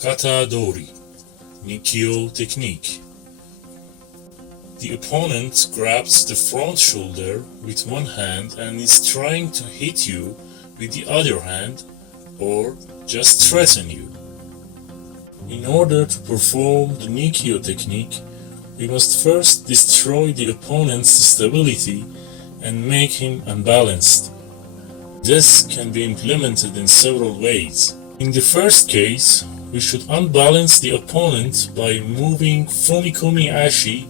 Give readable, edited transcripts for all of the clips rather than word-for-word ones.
Kata-dori, nikyo technique. The opponent grabs the front shoulder with one hand and is trying to hit you with the other hand or just threaten you. In order to perform the nikyo technique, we must first destroy the opponent's stability and make him unbalanced. This can be implemented in several ways. In the first case, we should unbalance the opponent by moving FUMIKOMI ASHI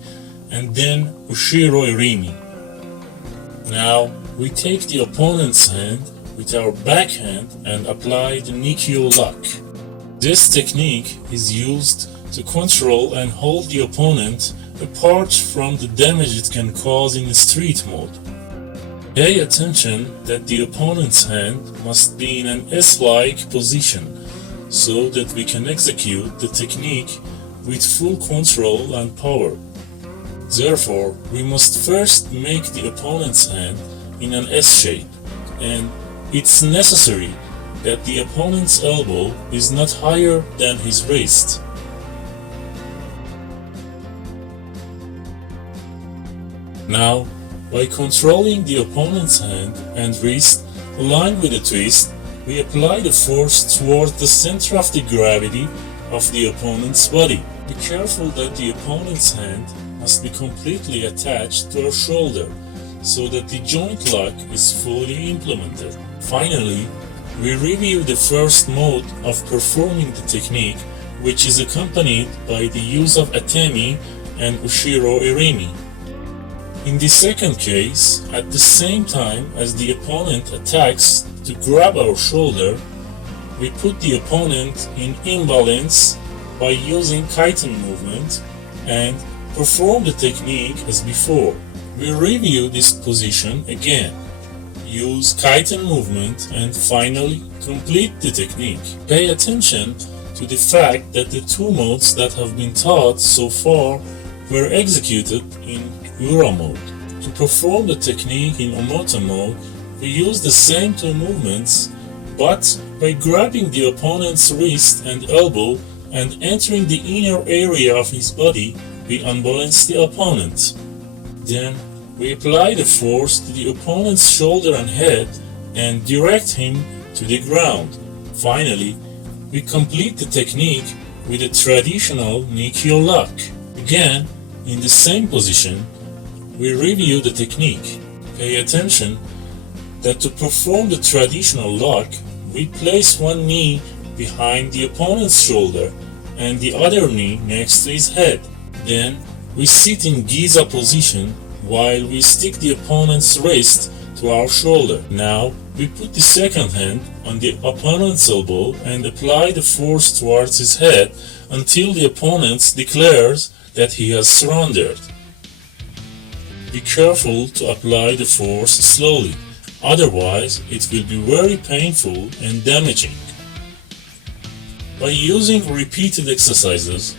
and then USHIRO IRIMI. Now we take the opponent's hand with our backhand and apply the nikyo lock. This technique is used to control and hold the opponent apart from the damage it can cause in street mode. Pay attention that the opponent's hand must be in an S-like position, so that we can execute the technique with full control and power. Therefore, we must first make the opponent's hand in an S shape, and it's necessary that the opponent's elbow is not higher than his wrist. Now, by controlling the opponent's hand and wrist aligned with the twist, we apply the force towards the center of the gravity of the opponent's body. Be careful that the opponent's hand must be completely attached to our shoulder so that the joint lock is fully implemented. Finally, we review the first mode of performing the technique, which is accompanied by the use of ATEMI and USHIRO IRIMI. In the second case, at the same time as the opponent attacks to grab our shoulder, we put the opponent in imbalance by using KAITEN movement and perform the technique as before. We review this position again, use KAITEN movement and finally complete the technique. Pay attention to the fact that the two modes that have been taught so far were executed in Ura mode. To perform the technique in Omote mode, we use the same two movements, but by grabbing the opponent's wrist and elbow and entering the inner area of his body, we unbalance the opponent. Then we apply the force to the opponent's shoulder and head and direct him to the ground. Finally, we complete the technique with a traditional nikyo lock. Again, in the same position, we review the technique. Pay attention that to perform the traditional lock, we place one knee behind the opponent's shoulder and the other knee next to his head. Then we sit in Giza position while we stick the opponent's wrist to our shoulder. Now we put the second hand on the opponent's elbow and apply the force towards his head until the opponent declares that he has surrendered. Be careful to apply the force slowly, otherwise it will be very painful and damaging. By using repeated exercises,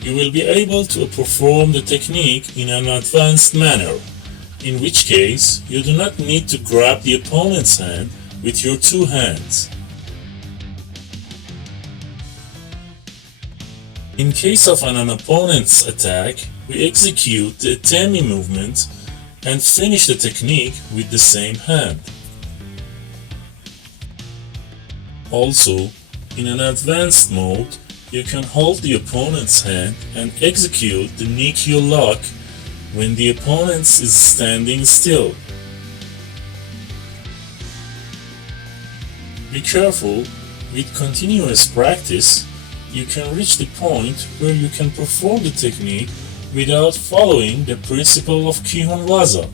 you will be able to perform the technique in an advanced manner, in which case you do not need to grab the opponent's hand with your two hands. In case of an opponent's attack, we execute the ATEMI movement and finish the technique with the same hand. Also, in an advanced mode, you can hold the opponent's hand and execute the nikyo lock when the opponent is standing still. Be careful, with continuous practice, you can reach the point where you can perform the technique without following the principle of KIHON WAZA.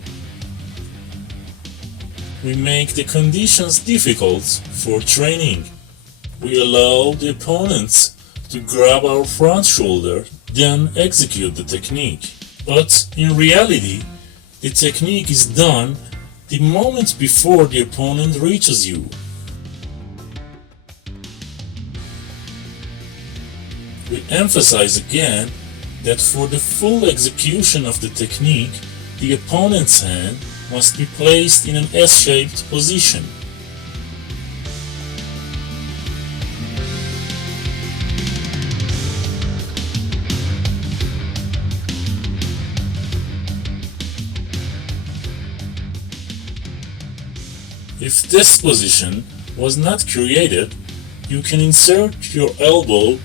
We make the conditions difficult for training. We allow the opponents to grab our front shoulder, then execute the technique. But in reality, the technique is done the moment before the opponent reaches you. We emphasize again that for the full execution of the technique, the opponent's hand must be placed in an S-shaped position. If this position was not created, you can insert your elbow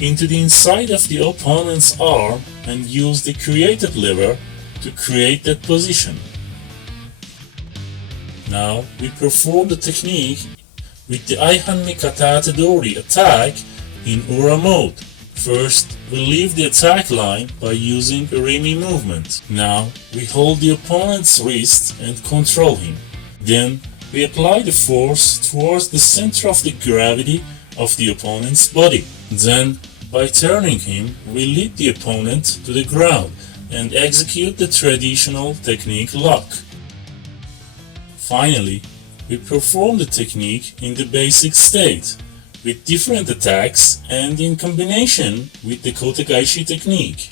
into the inside of the opponent's arm and use the created lever to create that position. Now we perform the technique with the Ai-hanmi Kata-dori attack in Ura mode. First, we leave the attack line by using IRIMI movement. Now we hold the opponent's wrist and control him. Then we apply the force towards the center of the gravity of the opponent's body. Then, by turning him, we lead the opponent to the ground and execute the traditional technique lock. Finally, we perform the technique in the basic state, with different attacks and in combination with the KOTE GAESHI technique.